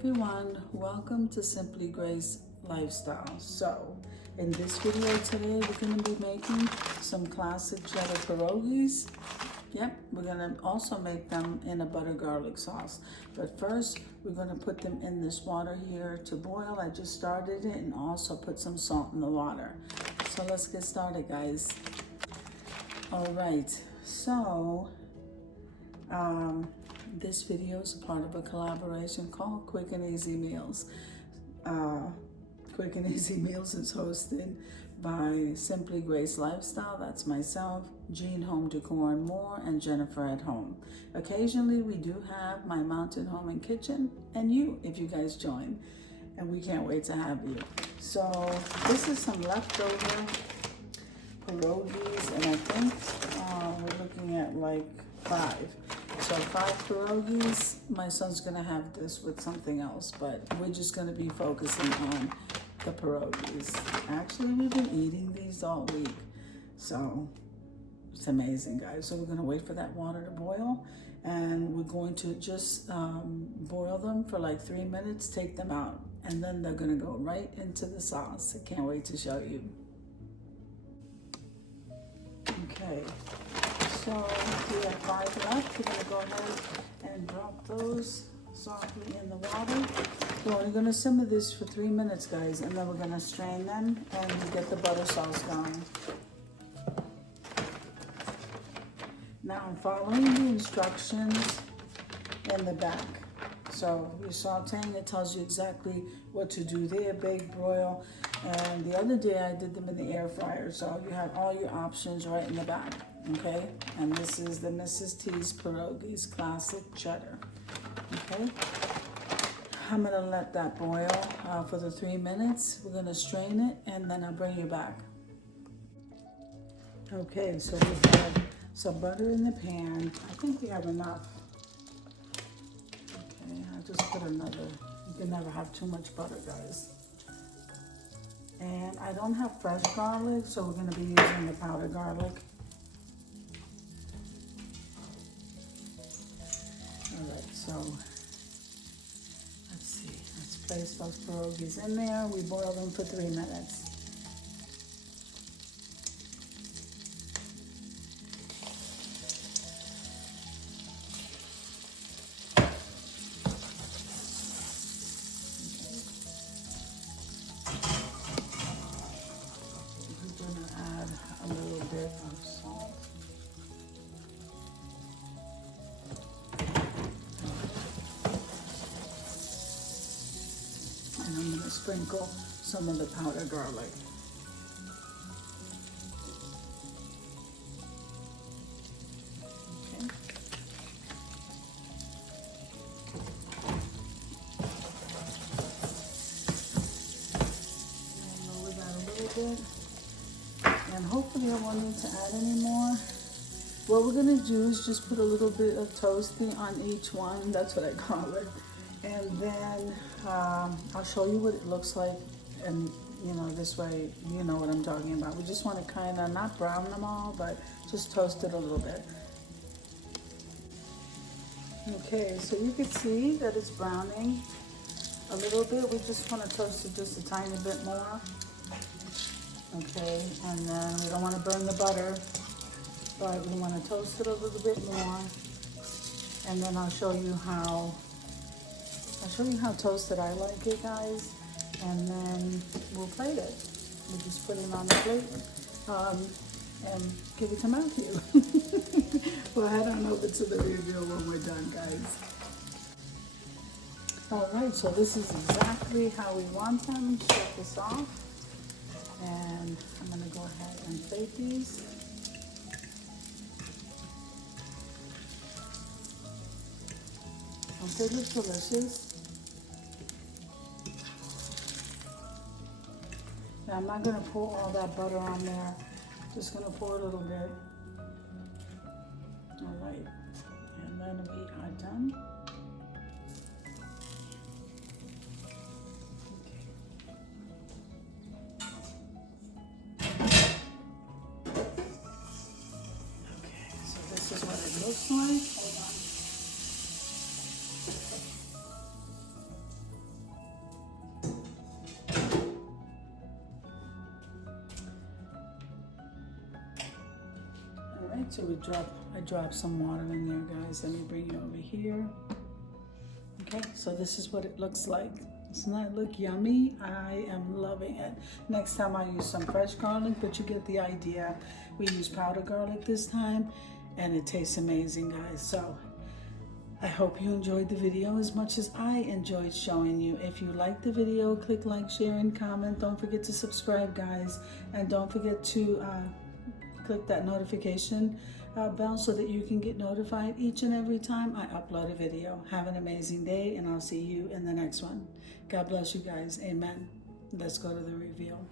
everyone, welcome to Simply Grace Lifestyle. So in this video today we're going to be making some classic cheddar pierogies. Yep, we're going to also make them in a butter garlic sauce, but first we're going to put them in this water here to boil. I just started it and also put some salt in the water. So let's get started, guys. All right, so this video is a part of a collaboration called Quick and Easy Meals. Quick and Easy Meals is hosted by Simply Grace Lifestyle. That's myself, Jean Home Decor and More, and Jennifer at Home. Occasionally we do have my mountain home and kitchen, and you, if you guys join, and we can't wait to have you. So this is some leftover pierogies, and I think we're looking at like 5. So 5 pierogies. My son's gonna have this with something else, but we're just gonna be focusing on the pierogies. Actually, we've been eating these all week, so it's amazing, guys. So we're gonna wait for that water to boil, and we're going to just boil them for like 3 minutes, take them out, and then they're gonna go right into the sauce. I can't wait to show you. Okay. So we have 5 left. We're gonna go ahead and drop those softly in the water. We're only gonna simmer this for 3 minutes, guys, and then we're gonna strain them and get the butter sauce going. Now I'm following the instructions in the back. So you're sauteing, it tells you exactly what to do there, bake, broil. And the other day I did them in the air fryer, so you have all your options right in the back. Okay, and this is the Mrs. T's Perogies Classic Cheddar. Okay, I'm gonna let that boil for the 3 minutes. We're gonna strain it, and then I'll bring you back. Okay, so we have some butter in the pan. I think we have enough. Okay, I'll just put another. You can never have too much butter, guys. And I don't have fresh garlic, so we're gonna be using the powdered garlic. Alright, so let's see. Let's place those pierogies in there. We boil them for 3 minutes. We're going to add a little bit of salt. And I'm going to sprinkle some of the powdered garlic. Okay. And lower that a little bit. And hopefully I won't need to add any more. What we're going to do is just put a little bit of toasty on each one. That's what I call it. And then I'll show you what it looks like, and you know, this way you know what I'm talking about. We just want to kind of not brown them all, but just toast it a little bit. Okay, so you can see that it's browning a little bit. We just want to toast it just a tiny bit more. Okay, and then we don't want to burn the butter, but we want to toast it a little bit more. And then I'll show you how toasted I like it, guys, and then we'll plate it. We'll just put it on the plate and give it to Matthew. We'll head on over to the reveal when we're done, guys. All right, so this is exactly how we want them. Shut this off, and I'm gonna go ahead and plate these. Don't they look delicious? Now, I'm not going to pour all that butter on there. Just going to pour a little bit. All right. And then we are done. Okay, so this is what it looks like. Hold on. So I dropped some water in there, guys. Let me bring you over here. Okay, so this is what it looks like. Doesn't that look yummy? I am loving it. Next time I use some fresh garlic, but you get the idea. We use powdered garlic this time, and it tastes amazing, guys. So I hope you enjoyed the video as much as I enjoyed showing you. If you liked the video, click like, share, and comment. Don't forget to subscribe, guys. And don't forget to click that notification bell so that you can get notified each and every time I upload a video. Have an amazing day, and I'll see you in the next one. God bless you guys. Amen. Let's go to the reveal.